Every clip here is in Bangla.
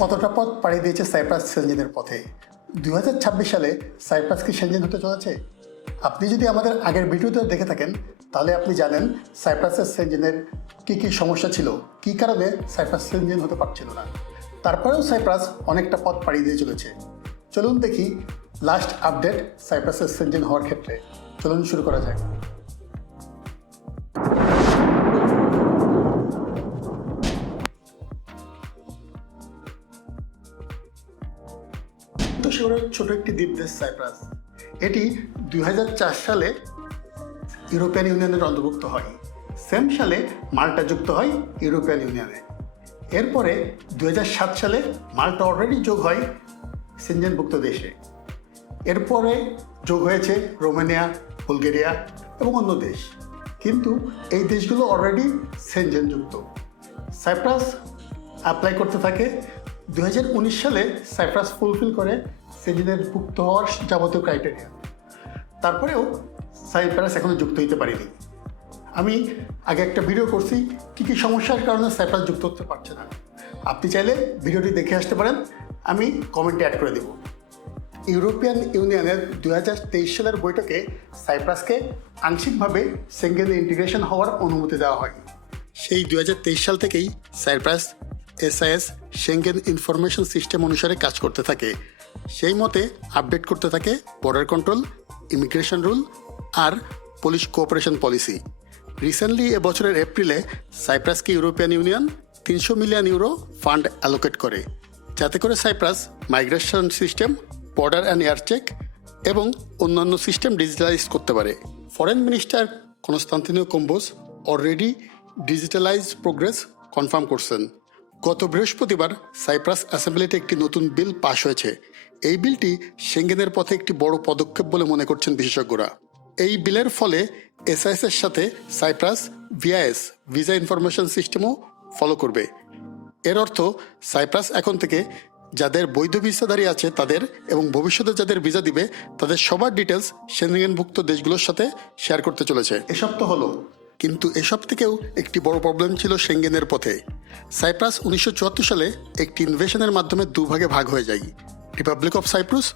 কতটা পথ পাড়ি দিয়েছে সাইপ্রাস সেনজেনের পথে? দু হাজার ছাব্বিশ সালে সাইপ্রাস কি সেনজেন হতে চলেছে? আপনি যদি আমাদের আগের ভিডিওতে দেখে থাকেন, তাহলে আপনি জানেন সাইপ্রাসের সেনজেনের কী কী সমস্যা ছিল, কী কারণে সাইপ্রাস সেনজেন হতে পারছিল না। তারপরেও সাইপ্রাস অনেকটা পথ পাড়ি দিয়ে চলেছে। চলুন দেখি লাস্ট আপডেট সাইপ্রাসের সেনজেন হওয়ার ক্ষেত্রে। চলুন শুরু করা যাক। শহরের ছোট একটি দ্বীপ দেশ সাইপ্রাস। এটি দুই হাজার চার সালে ইউরোপিয়ান ইউনিয়নের অন্তর্ভুক্ত হয়। সেম সালে মাল্টা যুক্ত হয় ইউরোপিয়ান ইউনিয়নে। এরপরে দুই হাজার সাত সালে মাল্টা অলরেডি যোগ হয় সেনজেনভুক্ত দেশে। এরপরে যোগ হয়েছে রোমানিয়া, বুলগেরিয়া এবং অন্য দেশ। কিন্তু এই দেশগুলো অলরেডি সেনজেনযুক্ত। সাইপ্রাস অ্যাপ্লাই করতে থাকে দু হাজার উনিশ সালে সাইপ্রাস ফুলফিল করে সেজেনের ভুক্ত হওয়ার যাবতীয় ক্রাইটেরিয়া তারপরেও সাইপ্রাস এখনও যুক্ত হতে পারেনি। আমি আগে একটা ভিডিও করছি, কী কী সমস্যার কারণে সাইপ্রাস যুক্ত হতে পারছে না। আপনি চাইলে ভিডিওটি দেখে আসতে পারেন, আমি কমেন্টে অ্যাড করে দেব। ইউরোপিয়ান ইউনিয়নের দু তেইশ সালের বৈঠকে সাইপ্রাসকে আংশিকভাবে সেঙ্গেন ইন্টিগ্রেশন হওয়ার অনুমতি দেওয়া হয়। সেই দু হাজার তেইশ সাল থেকেই Cyprus SIS Schengen information system অনুসারে কাজ করতে থাকে। সেই মতে আপডেট করতে থাকে বর্ডার কন্ট্রোল ইমিগ্রেশন রুল আর পুলিশ কোঅপারেশন পলিসি রিসেন্টলি এবছরের এপ্রিলে সাইপ্রাসকে ইউরোপিয়ান ইউনিয়ন তিনশো মিলিয়ন ইউরো ফান্ড অ্যালোকেট করে। যাতে করে Cyprus migration system border and air check এবং অন্যান্য সিস্টেম ডিজিটালাইজ করতে পারে। ফরেন মিনিস্টার কনস্তান্তিনীয় কম্বোজ অলরেডি ডিজিটালাইজ প্রোগ্রেস কনফার্ম করছেন। গত বৃহস্পতিবার সাইপ্রাস অ্যাসেম্বলিতে একটি নতুন বিল পাশ হয়েছে। এই বিলটি সেঙ্গেনের পথে একটি বড় পদক্ষেপ বলে মনে করছেন বিশেষজ্ঞরা। এই বিলের ফলে এসআইএস এর সাথে সাইপ্রাস ভিআইএস ভিসা ইনফরমেশন সিস্টেমও ফলো করবে। এর অর্থ সাইপ্রাস এখন থেকে যাদের বৈধ ভিসাধারী আছে তাদের এবং ভবিষ্যতে যাদের ভিসা দিবে তাদের সবার ডিটেলস সেনগেনভুক্ত দেশগুলোর সাথে শেয়ার করতে চলেছে। এসব তো হলো। কিন্তু এসব থেকেও একটি বড় প্রবলেম ছিল সেঙ্গেনের পথে। সাইপ্রাস উনিশশো চুয়াত্তর সালে একটি ইনভেশনের মাধ্যমে দুভাগে ভাগ হয়ে যায়। রিপাবলিক অফ সাইপ্রুস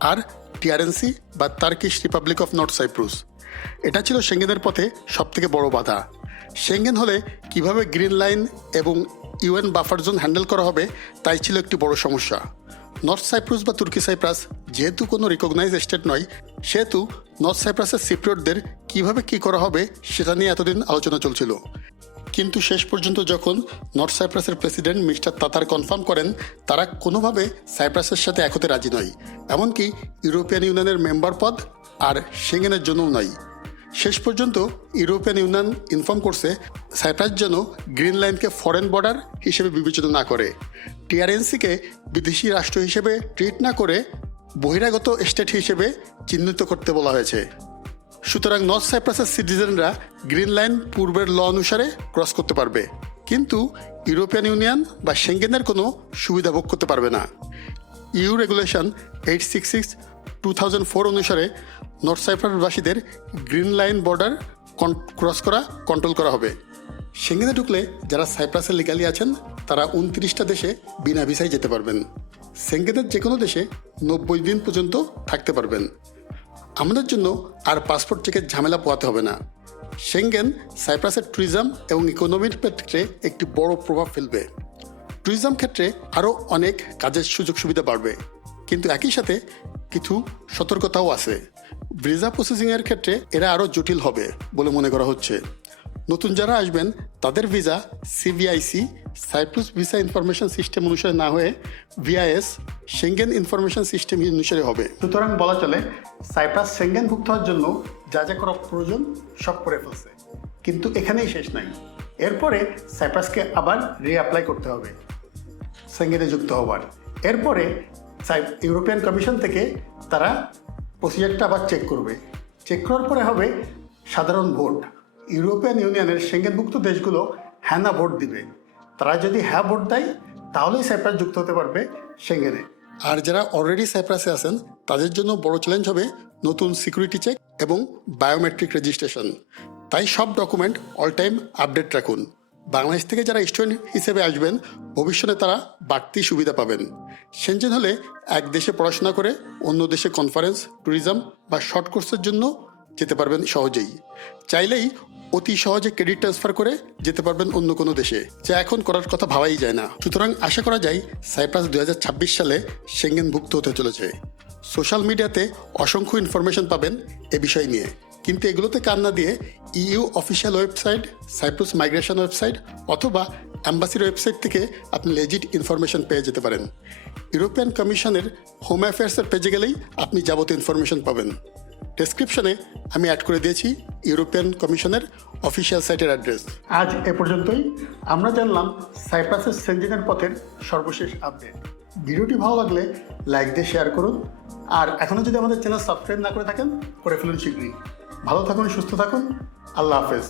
আর টিআরএনসি বা Turkish Republic of North Cyprus. এটা ছিল সেঙ্গেনের পথে সবথেকে বড় বাধা। সেঙ্গেন হলে কীভাবে গ্রিন লাইন এবং ইউএন বাফার জোন হ্যান্ডেল করা হবে, তাই ছিল একটি বড় সমস্যা। নর্থ সাইপ্রুস বা তুর্কি সাইপ্রাস যেহেতু কোনো রিকগনাইজ স্টেট নয়, সেহেতু নর্থ সাইপ্রাসের সিপ্রিয়টদের কীভাবে কি করা হবে, সেটা নিয়ে এতদিন আলোচনা চলছিল। কিন্তু শেষ পর্যন্ত যখন নর্থ সাইপ্রাসের প্রেসিডেন্ট মিস্টার তাতার কনফার্ম করেন, তারা কোনোভাবে সাইপ্রাসের সাথে এক হতে রাজি নয়। এমনকি ইউরোপিয়ান ইউনিয়নের মেম্বার পদ আর সেঙ্গেনের জন্যও নয়। শেষ পর্যন্ত ইউরোপিয়ান ইউনিয়ন ইনফর্ম করছে, সাইপ্রাস যেন গ্রিন লাইনকে ফরেন বর্ডার হিসেবে বিবেচনা না করে। টিআরএনসিকে বিদেশি রাষ্ট্র হিসেবে ট্রিট না করে বহিরাগত স্টেট হিসেবে চিহ্নিত করতে বলা হয়েছে। সুতরাং নর্থ সাইপ্রাসের সিটিজেনরা গ্রিন লাইন পূর্বের ল অনুসারে ক্রস করতে পারবে। কিন্তু ইউরোপিয়ান ইউনিয়ন বা সেঙ্গেনের কোনো সুবিধা ভোগ করতে পারবে না। EU regulation eight six six two thousand four অনুসারে নর্থ সাইপ্রাসবাসীদের গ্রিন লাইন বর্ডার ক্রস করা কন্ট্রোল করা হবে। সেঙ্গেনে ঢুকলে যারা সাইপ্রাসে লিগালি আছেন, তারা উনত্রিশটা দেশে বিনা ভিসায় যেতে পারবেন। সেঙ্গেনের যে কোনো দেশে নব্বই দিন পর্যন্ত থাকতে পারবেন। আমাদের জন্য আর পাসপোর্ট চেকের ঝামেলা পোয়াতে হবে না। সেঙ্গেন সাইপ্রাসের ট্যুরিজম এবং ইকোনমির ক্ষেত্রে একটি বড় প্রভাব ফেলবে। ট্যুরিজম ক্ষেত্রে আরও অনেক কাজের সুযোগ সুবিধা বাড়বে। কিন্তু একই সাথে কিছু সতর্কতাও আছে। ভিসা প্রসেসিংয়ের ক্ষেত্রে এরা আরও জটিল হবে বলে মনে করা হচ্ছে। নতুন যারা আসবেন, তাদের visa CVIS Cyprus visa information system অনুসারে না হয়ে ভিআইএস সেঙ্গেন ইনফরমেশন সিস্টেম অনুসারে হবে। সুতরাং বলা চলে, সাইপ্রাস সেঙ্গেনভুক্ত হওয়ার জন্য যা যা করা প্রয়োজন সব করে ফেলছে। কিন্তু এখানেই শেষ নাই। এরপরে সাইপ্রাসকে আবার রিঅ্যাপ্লাই করতে হবে সেঙ্গেনে যুক্ত হওয়ার। এরপরে ইউরোপিয়ান কমিশন থেকে তারা প্রসিজারটা আবার চেক করবে। চেক করার পরে হবে সাধারণ ভোট ইউরোপিয়ান ইউনিয়নের সেঙ্গেনভুক্ত দেশগুলো হ্যানা ভোট দিবে। তারা যদি হ্যাঁ ভোট দেয়, তাহলেই সাইপ্রাস যুক্ত হতে পারবে সেঙ্গেনে। আর যারা অলরেডি সাইপ্রাসে আছেন, তাদের জন্য বড় চ্যালেঞ্জ হবে নতুন সিকিউরিটি চেক এবং বায়োমেট্রিক রেজিস্ট্রেশন তাই সব ডকুমেন্ট অল টাইম আপডেট রাখুন। বাংলাদেশ থেকে যারা স্টুডেন্ট হিসেবে আসবেন, ভবিষ্যতে তারা বাড়তি সুবিধা পাবেন। সেনজেন হলে এক দেশে পড়াশোনা করে অন্য দেশে কনফারেন্স ট্যুরিজম বা শর্ট কোর্সের জন্য যেতে পারবেন সহজেই। চাইলেই অতি সহজে ক্রেডিট ট্রান্সফার করে যেতে পারবেন অন্য কোনো দেশে। যা এখন করার কথা ভাবাই যায় না। সুতরাং আশা করা যায় সাইপ্রাস দুই হাজার ছাব্বিশ সালে সেঙ্গেনভুক্ত হতে চলেছে। সোশ্যাল মিডিয়াতে অসংখ্য ইনফরমেশন পাবেন এ বিষয় নিয়ে। কিন্তু এগুলোতে কান না দিয়ে EU official website Cyprus migration website অথবা অ্যাম্বাসির ওয়েবসাইট থেকে আপনি লেজিট ইনফরমেশন পেয়ে যেতে পারেন। ইউরোপিয়ান কমিশনের হোম অ্যাফেয়ার্সের পেজে গেলেই আপনি যাবতীয় ইনফরমেশন পাবেন। ডেসক্রিপশনে আমি অ্যাড করে দিয়েছি ইউরোপিয়ান কমিশনের অফিসিয়াল সাইটের অ্যাড্রেস আজ এ পর্যন্তই। আমরা জানলাম সাইপ্রাসের সেঞ্জিনের পথের সর্বশেষ আপডেট ভিডিওটি ভালো লাগলে লাইক দিয়ে শেয়ার করুন। আর এখনও যদি আমাদের চ্যানেল সাবস্ক্রাইব না করে থাকেন, করে ফেলুন শীঘ্রই। ভালো থাকুন, সুস্থ থাকুন। আল্লাহ হাফেজ।